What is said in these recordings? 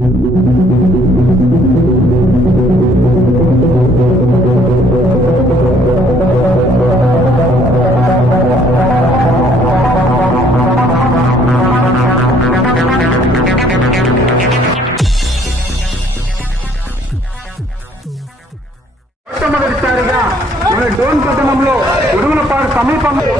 మొట్టమొదటిసారిగా మన డోన్ పట్టణంలో ఉడుగులపాడు సమీపంలో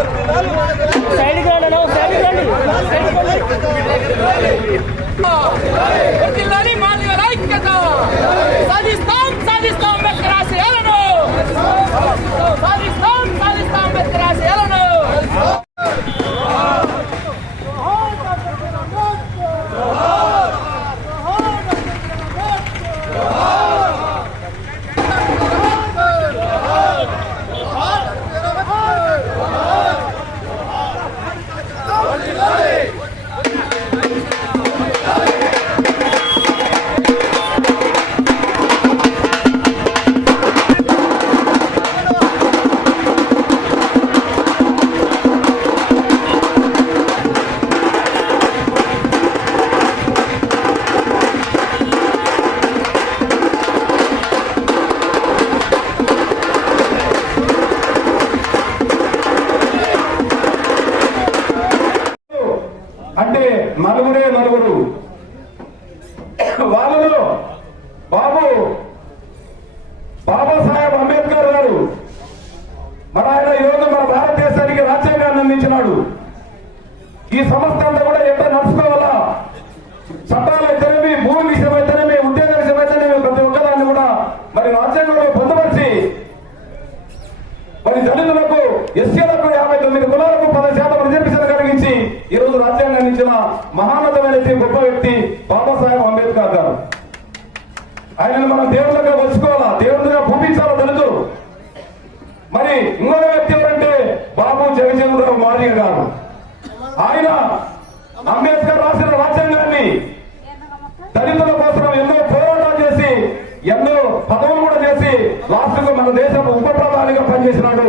అంటే నలుగురు వాళ్ళలో బాబాసాహెబ్ అంబేద్కర్ గారు మన ఆయన ఈరోజు మన భారతదేశానికి రాజ్యాంగాన్ని అందించినాడు. ఈ సంస్థ అంతా కూడా ఎంత నడుచుకోవాలా, చట్టాలు అయితేనేమి, భూమి విషయం అయితేనేమి, ఉద్యోగ విషయం అయితేనేమి, ప్రతి ఒక్కదాన్ని కూడా మరి రాజ్యాంగంలో పొందుపరిచి మరి దళితులకు, ఎస్సీలకు 59 కులాలకు 10% రిజర్వేషన్ కలిగించి ఈ రోజు రాజ్యాంగాన్ని ఇచ్చిన మహానతమైన గొప్ప వ్యక్తి బాబాసాహెబ్ అంబేద్కర్ గారు. ఆయనను మనం దేవుళ్ళగా వచ్చుకోవాలా, దేవుడిగా పూజించాలా దళితులు. మరి ఇంకొక వ్యక్తి ఎవరంటే బాబు జగజీవనరావు మాదిగ గారు. ఆయన అంబేద్కర్ రాసిన రాజ్యాంగాన్ని దళితుల కోసం ఎన్నో పోరాటాలు చేసి, ఎన్నో పదవులు కూడా చేసి లాస్ట్ కు మన దేశం ఉప ప్రధానిగా పనిచేసినాడు.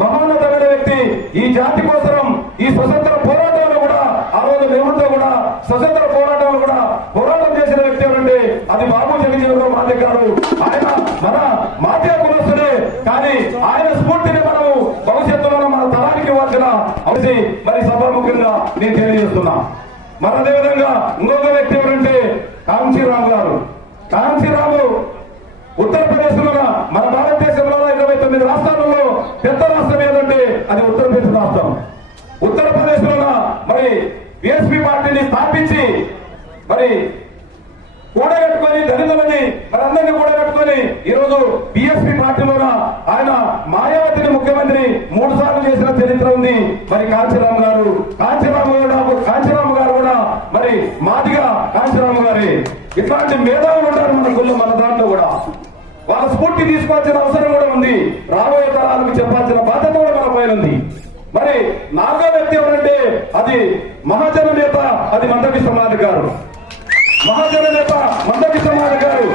మహోన్నతమైన వ్యక్తి. ఈ జాతి కోసం ఈ స్వతంత్ర పోరాటంలో కూడా ఆ రోజు నివృత్తితో కూడా స్వతంత్ర పోరాటంలో కూడా పోరాటం చేసిన వ్యక్తి ఎవరంటే అది బాబు జగజీవనరావు మాదిగ గారు. ఆయన మన మాదిగ కులస్తుడే, కానీ ఆయన స్ఫూర్తిని మనము భవిష్యత్తులో మన తరానికి ఇవ్వాల్సిన అవసరం మరి సభాముఖంగా నేను తెలియజేస్తున్నా. మరి అదేవిధంగా ఇంకొక వ్యక్తి ఎవరంటే కాంచీరామ్ గారు. కాంచీరాము ఉత్తరప్రదేశ్ లో, మన భారతదేశంలో 29 రాష్ట్రాలలో పెద్ద రాష్ట్రం ఏదంటే అది ఉత్తరప్రదేశ్ రాష్ట్రం. ఉత్తరప్రదేశ్ లో మరి బీఎస్పీ పార్టీని స్థాపించి మరి కూడగట్టుకొని దళితులని మరి అందరినీ కూడగట్టుకొని ఈరోజు బీఎస్పీ పార్టీలోన ఆయన మాయావతిని ముఖ్యమంత్రి 3 సార్లు చేసిన చరిత్ర ఉంది. మరి కాంచీరామ్ గారు కూడా మరి మాదిగా కాంచీరామ్ గారి ఇట్లాంటి మేధావులు ఉంటారు మన గుళ్ళు, మన దాంట్లో కూడా. వాళ్ళ స్ఫూర్తి తీసుకోవాల్సిన అవసరం కూడా ఉంది. రాబోయే తరాలకు చెప్పాల్సిన బాధ్యత కూడా మన పైన ఉంది. మరి 4వ వ్యక్తి ఎవరంటే అది మహాజన నేత, అది మందకృష్ణ మాదిగ గారు. మహాజన నేత మందకృష్ణ మాదిగ గారు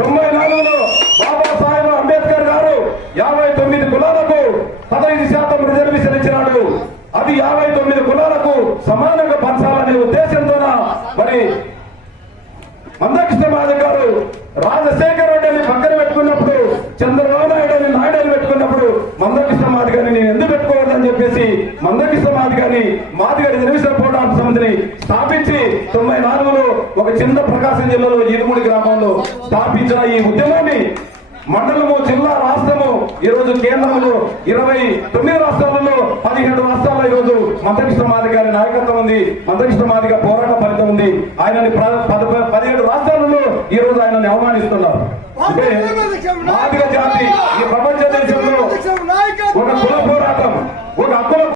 94లో బాబాసాహెబ్ అంబేద్కర్ గారు 59 కులాలకు 15% రిజర్వేషన్ ఇచ్చినాడు. అది 59 కులాలకు సమానంగా పంచాలనే ఉద్దేశంతోన మరి మందకృష్ణ మాదిగ గారు రాజశేఖర రెడ్డిని పక్కన పెట్టుకున్నప్పుడు, చంద్రబాబు నాయుడు పెట్టుకున్నప్పుడు మందకృష్ణ మాదిగ గారిని నేను ఎందుకు పెట్టుకోవద్దని చెప్పేసి మందకృష్ణ మాదిగ గారిని మాదిగ రిజర్వేషన్ పోరాట సమితిని స్థాపించి 94లో ఒక చిన్న ప్రకాశం జిల్లాలో ఈరుమూడి గ్రామంలో స్థాపించిన ఈ ఉద్యమాన్ని మండలము, జిల్లా, రాష్ట్రము, ఈ రోజు కేంద్రంలో 29 రాష్ట్రాలలో 17 రాష్ట్రాల్లో ఈ రోజు మందకృష్ణ మాదిగ గారి నాయకత్వం ఉంది. మందకృష్ణ మాదిగ పోరాట ఫలితం ఉంది. ఆయనని 17 రాష్ట్రాలలో ఈ రోజు ఆయనని అవమానిస్తున్నారు. అంటే మాదిగ జాతి ఈ ప్రపంచ దేశంలో ఒక కుల పోరాటం, ఒక హక్కుల